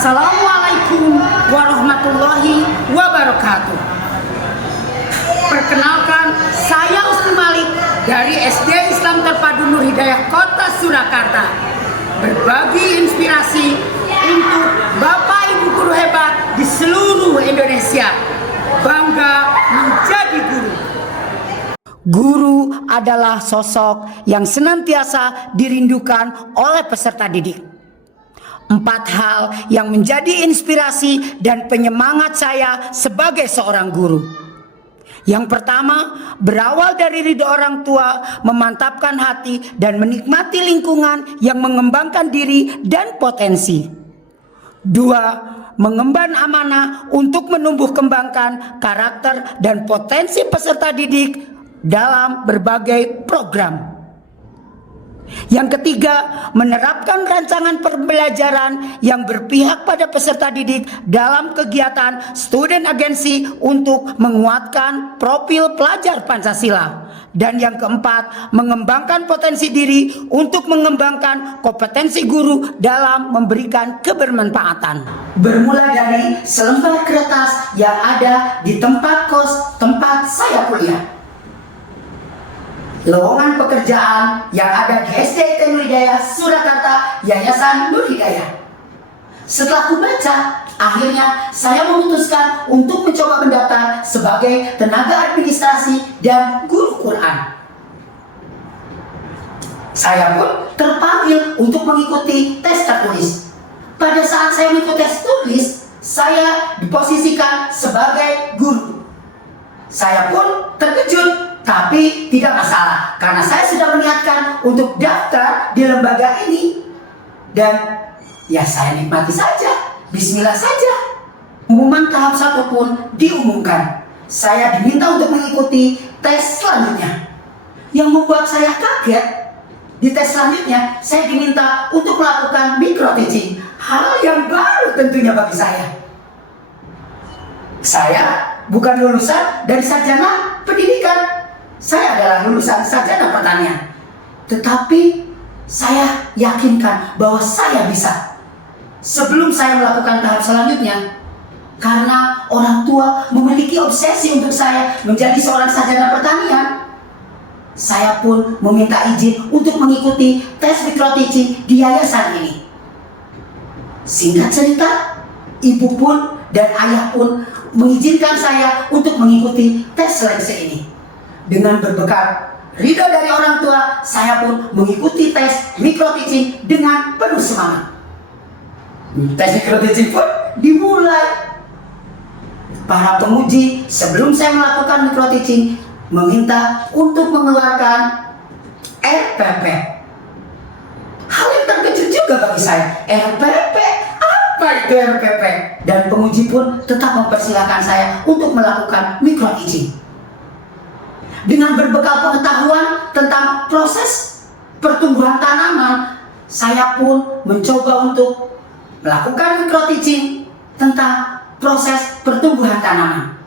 Assalamualaikum warahmatullahi wabarakatuh. Perkenalkan, saya Usti Malik dari SD Islam Terpadu Nur Hidayah Kota Surakarta. Berbagi inspirasi untuk Bapak Ibu guru hebat di seluruh Indonesia. Bangga menjadi guru. Guru adalah sosok yang senantiasa dirindukan oleh peserta didik. 4 hal yang menjadi inspirasi dan penyemangat saya sebagai seorang guru. Yang pertama, berawal dari ridho orang tua, memantapkan hati dan menikmati lingkungan yang mengembangkan diri dan potensi. 2, mengemban amanah untuk menumbuh kembangkan karakter dan potensi peserta didik dalam berbagai program. Yang ketiga, menerapkan rancangan pembelajaran yang berpihak pada peserta didik dalam kegiatan student agency untuk menguatkan profil pelajar Pancasila. Dan yang keempat, mengembangkan potensi diri untuk mengembangkan kompetensi guru dalam memberikan kebermanfaatan. Bermula dari selembar kertas yang ada di tempat kos tempat saya kuliah. Lowongan pekerjaan yang ada di SD Nur Hidayah Surakarta, Yayasan Nur Hidayah. Setelah kubaca, akhirnya saya memutuskan untuk mencoba mendaftar sebagai tenaga administrasi dan guru Quran. Saya pun terpanggil untuk mengikuti tes tertulis. Pada saat saya mengikuti tes tulis, saya diposisikan sebagai guru. Saya pun terkejut. Tapi tidak masalah, karena saya sudah meniatkan untuk daftar di lembaga ini. Dan ya saya nikmati saja, bismillah saja. Pengumuman tahap 1 pun diumumkan. Saya diminta untuk mengikuti tes selanjutnya. Yang membuat saya kaget, di tes selanjutnya saya diminta untuk melakukan micro teaching. Hal yang baru tentunya bagi saya. Saya bukan lulusan dari sarjana pendidikan. Saya adalah lulusan sarjana pertanian. Tetapi saya yakinkan bahwa saya bisa. Sebelum saya melakukan tahap selanjutnya, karena orang tua memiliki obsesi untuk saya menjadi seorang sarjana pertanian, saya pun meminta izin untuk mengikuti tes micro teaching di yayasan ini. Singkat cerita, ibu pun dan ayah pun mengizinkan saya untuk mengikuti tes seleksi ini. Dengan berbekal ridho dari orang tua, saya pun mengikuti tes micro teaching dengan penuh semangat. Tes micro teaching pun dimulai. Para penguji sebelum saya melakukan micro teaching meminta untuk mengeluarkan RPP. Hal yang terkejut juga bagi saya. RPP? Apa itu RPP? Dan penguji pun tetap mempersilahkan saya untuk melakukan micro teaching. Dengan berbekal pengetahuan tentang proses pertumbuhan tanaman, saya pun mencoba untuk melakukan micro teaching tentang proses pertumbuhan tanaman.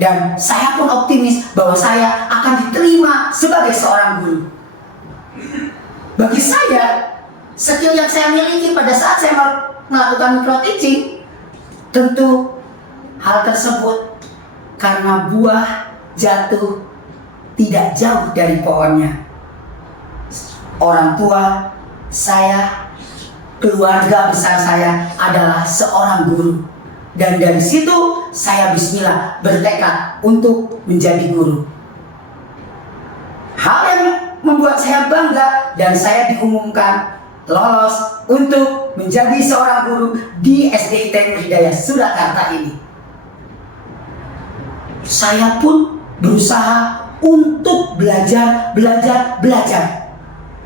Dan saya pun optimis bahwa saya akan diterima sebagai seorang guru. Bagi saya, skill yang saya miliki pada saat saya melakukan micro teaching, tentu hal tersebut karena buah jatuh tidak jauh dari pohonnya. Orang tua saya, keluarga besar saya adalah seorang guru. Dan dari situ saya bismillah bertekad untuk menjadi guru. Hal yang membuat saya bangga dan saya diumumkan lolos untuk menjadi seorang guru di SD Nur Hidayah Surakarta ini. Saya pun berusaha untuk belajar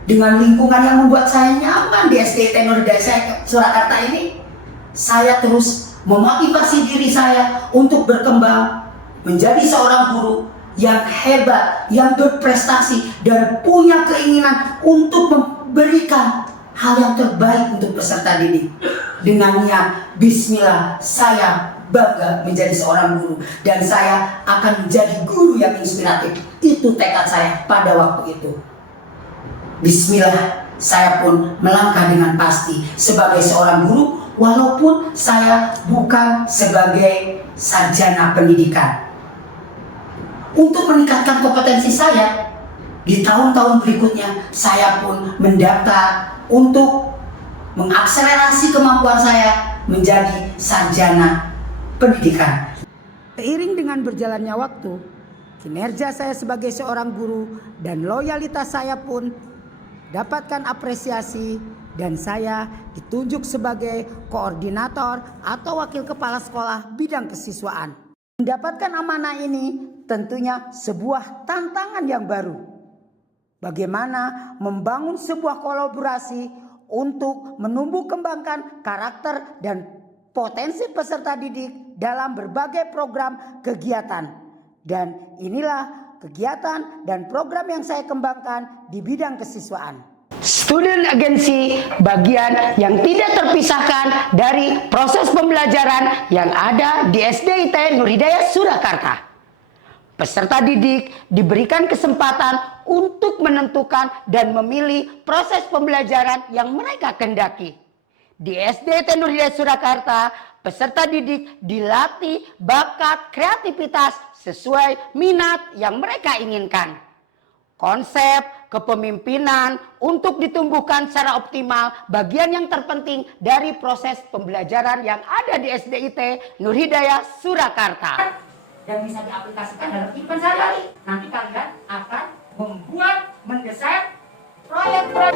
dengan lingkungan yang membuat saya nyaman di SD Nur Hidayah Surakarta ini. Saya terus memotivasi diri saya untuk berkembang menjadi seorang guru yang hebat, yang berprestasi dan punya keinginan untuk memberikan hal yang terbaik untuk peserta didik. Dengan niat bismillah, saya bangga menjadi seorang guru dan saya akan menjadi guru yang inspiratif. Itu tekad saya pada waktu itu. Bismillah, saya pun melangkah dengan pasti sebagai seorang guru walaupun saya bukan sebagai sarjana pendidikan. Untuk meningkatkan kompetensi saya, di tahun-tahun berikutnya saya pun mendaftar untuk mengakselerasi kemampuan saya menjadi sarjana pendidikan. Seiring dengan berjalannya waktu, kinerja saya sebagai seorang guru dan loyalitas saya pun dapatkan apresiasi, dan saya ditunjuk sebagai koordinator atau wakil kepala sekolah bidang kesiswaan. Mendapatkan amanah ini tentunya sebuah tantangan yang baru. Bagaimana membangun sebuah kolaborasi untuk menumbuh kembangkan karakter dan potensi peserta didik dalam berbagai program kegiatan. Dan inilah kegiatan dan program yang saya kembangkan di bidang kesiswaan. Student Agency bagian yang tidak terpisahkan dari proses pembelajaran yang ada di SDIT Nur Hidayah Surakarta. Peserta didik diberikan kesempatan untuk menentukan dan memilih proses pembelajaran yang mereka kehendaki. Di SDIT Nur Hidayah Surakarta, peserta didik dilatih bakat kreativitas sesuai minat yang mereka inginkan. Konsep kepemimpinan untuk ditumbuhkan secara optimal bagian yang terpenting dari proses pembelajaran yang ada di SDIT Nur Hidayah Surakarta. Dan bisa diaplikasikan dalam kehidupan sehari-hari. Nanti kalian akan mendesain proyek-proyek.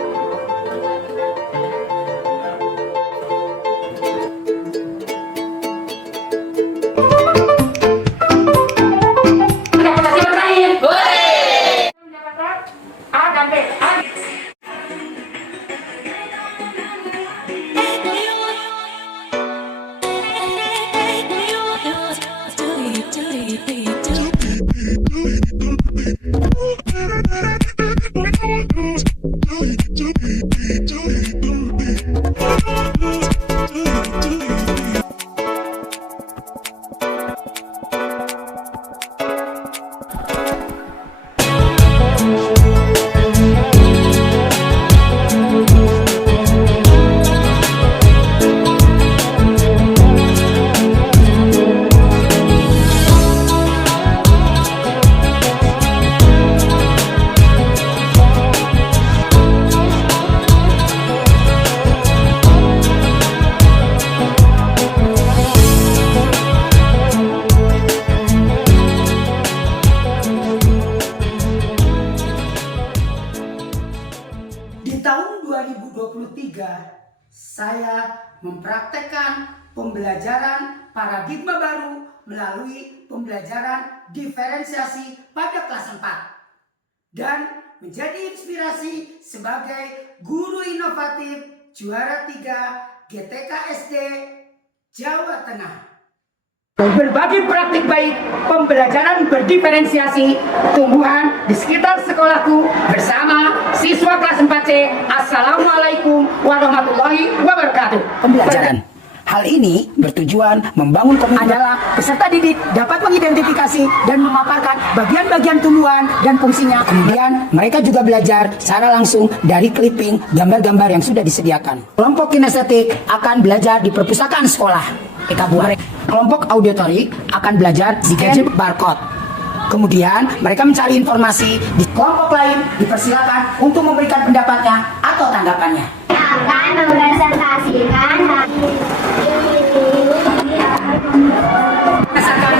Saya mempraktekkan pembelajaran paradigma baru melalui pembelajaran diferensiasi pada kelas 4 dan menjadi inspirasi sebagai guru inovatif juara 3 GTK SD Jawa Tengah. Berbagi praktik baik pembelajaran berdiferensiasi tumbuhan di sekitar sekolahku bersama siswa kelas 4C. Assalamualaikum warahmatullahi wabarakatuh. Pembelajaran hal ini bertujuan membangun komitmen adalah peserta didik dapat mengidentifikasi dan memaparkan bagian-bagian tumbuhan dan fungsinya. Kemudian mereka juga belajar secara langsung dari clipping gambar-gambar yang sudah disediakan. Kelompok kinestetik akan belajar di perpustakaan sekolah. Kelompok auditorik akan belajar di gadget barcode. Kemudian mereka mencari informasi. Di kelompok lain dipersilakan untuk memberikan pendapatnya atau tanggapannya. Akan mempresentasikan berdasarkan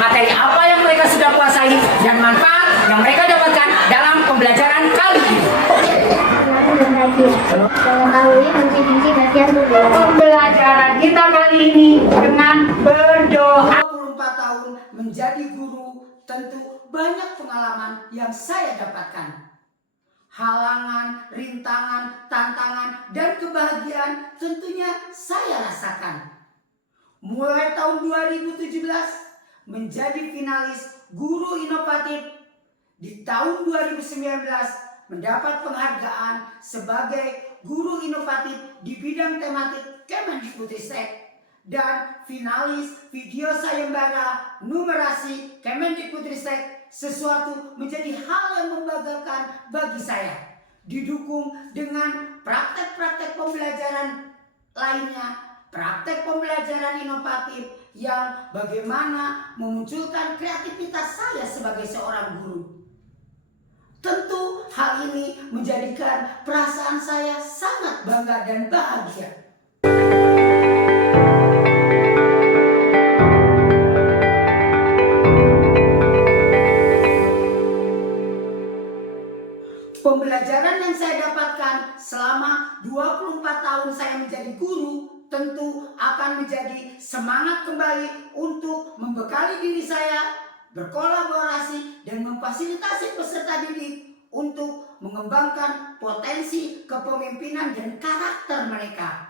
materi apa yang mereka sudah kuasai dan manfaat yang mereka dapatkan dalam pembelajaran kali ini. Mengetahui fungsi-fungsi bagian tubuh. Pembelajaran kita kali ini dengan berdoa. 24 tahun menjadi guru, tentu banyak pengalaman yang saya dapatkan. Halangan, rintangan, tantangan, dan kebahagiaan tentunya saya rasakan. Mulai tahun 2017 menjadi finalis guru inovatif. Di tahun 2019 mendapat penghargaan sebagai guru inovatif di bidang tematik Kemendikbudristek dan finalis video sayembara numerasi Kemendikbudristek. Sesuatu menjadi hal yang membanggakan bagi saya, didukung dengan praktek-praktek pembelajaran lainnya praktek pembelajaran inovatif yang bagaimana memunculkan kreativitas saya sebagai seorang guru. Tentu hal ini menjadikan perasaan saya sangat bangga dan bahagia. Pembelajaran yang saya dapatkan selama 24 tahun saya menjadi guru tentu akan menjadi semangat kembali untuk membekali diri saya, berkolaborasi dan memfasilitasi peserta didik untuk mengembangkan potensi kepemimpinan dan karakter mereka.